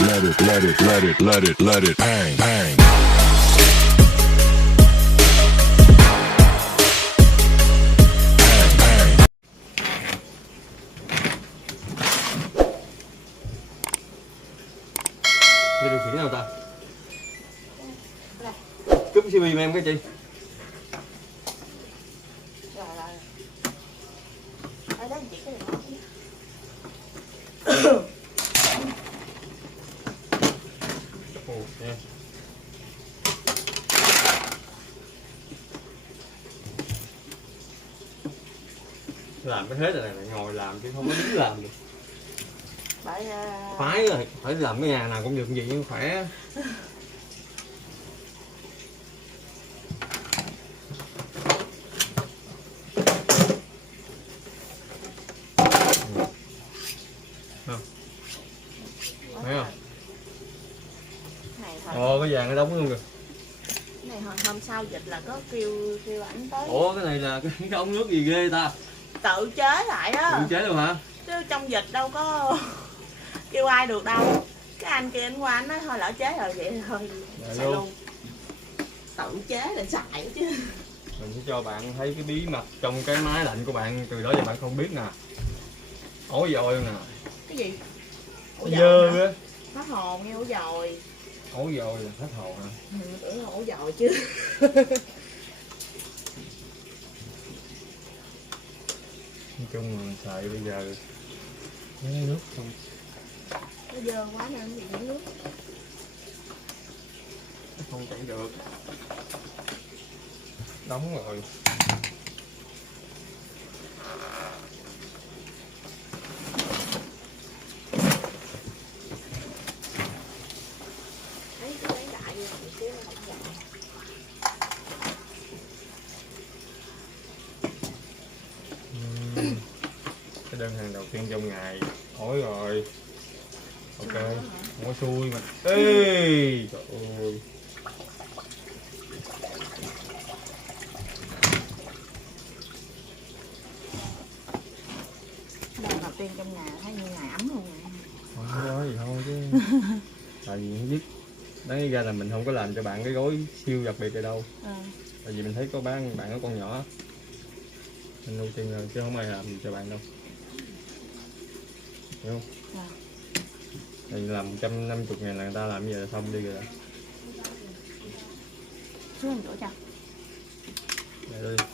let it bang, bang. Cái điều khiển nào ta? Cúp CB mà em cái chị. Rồi. Ở đó chỉ cái này. Ồ, nha. Làm cái hết rồi này, ngồi làm chứ không có đứng làm được. Phải rồi, phải làm cái nhà nào cũng được gì nhưng khỏe. Thấy không? Ồ, cái vàng nó đóng luôn rồi. Cái này hôm sau dịch là có kêu ảnh tới. Ủa, cái này là cái ống nước gì ghê ta? Tự chế lại á. Tự chế luôn hả? Chứ trong dịch đâu có kêu ai được đâu. Cái anh kia anh qua anh nói thôi lỡ chế rồi vậy thì thôi xài luôn. Tự chế để xài chứ. Mình sẽ cho bạn thấy cái bí mật trong cái máy lạnh của bạn, từ đó giờ bạn không biết nè. Ối dồi luôn nè. Cái gì? Ủa dơ á. Hết hồn nghe ổ dồi. Ối dồi là hết hồn hả? Tưởng là ổ dồi chứ. Nói chung là xài bây giờ lấy nước không. Nó dơ quá nên bị nhiễm nước. Không chảy được. Đóng rồi. Lấy đại vô một xíu nó không dọn. Cái đơn hàng đầu tiên trong ngày. Ôi rồi. Ok, không có xui mà. Ê, trời ơi. Lần đầu tiên trong nhà thấy như ngày ấm luôn nè. Không có gì thôi chứ. Tại vì không biết. Đáng ra là mình không có làm cho bạn cái gối siêu đặc biệt này đâu. Tại vì mình thấy có bạn có con nhỏ. Mình ưu tiên rồi chứ không ai làm gì cho bạn đâu. Hiểu không? Thì làm 150.000 là người ta làm gì là xong đi rồi. Xuống em đổ cho. Đây đi.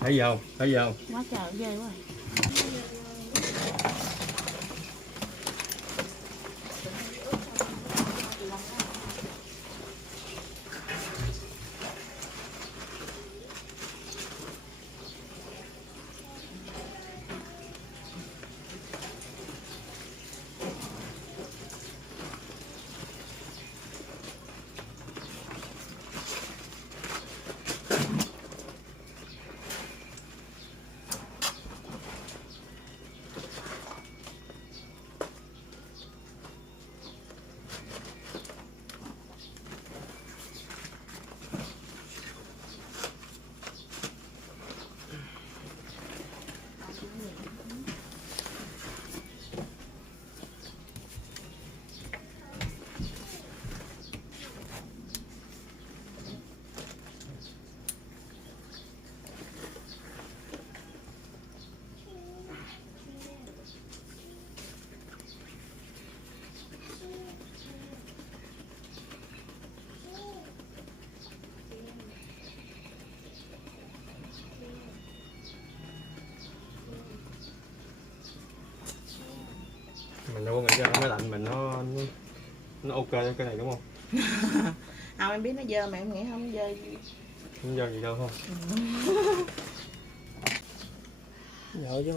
Thấy gì không? Thấy gì không? Quá trời ghê quá. Mình đâu có nghĩ ra máy lạnh mình nó ok cái này đúng không? Không em biết nó dơ mà em nghĩ không dơ gì. Không dơ gì đâu không? Dơ chứ.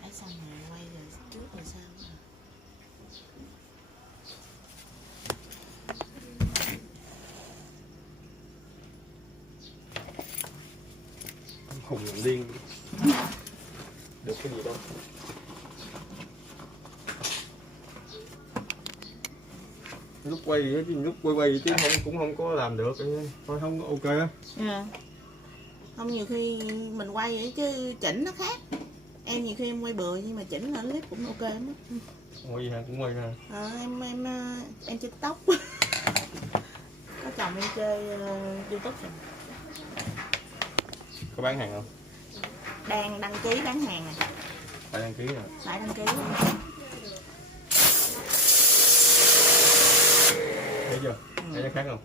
Tại sao mà quay rồi trước rồi sao mà. Hùng làm điên. Được cái gì đâu. lúc quay lúc quay chứ không cũng không có làm được, thôi không ok á. Không, nhiều khi mình quay vậy chứ chỉnh nó khác. Em nhiều khi em quay bừa nhưng mà chỉnh ở clip cũng ok lắm. Quay gì hả, cũng quay ha. Em chơi tóc. Có chồng em chơi YouTube rồi. Có bán hàng không? Đang đăng ký bán hàng này. Phải đăng ký rồi. Phải đăng ký. Thấy chưa? Thấy nó khác không?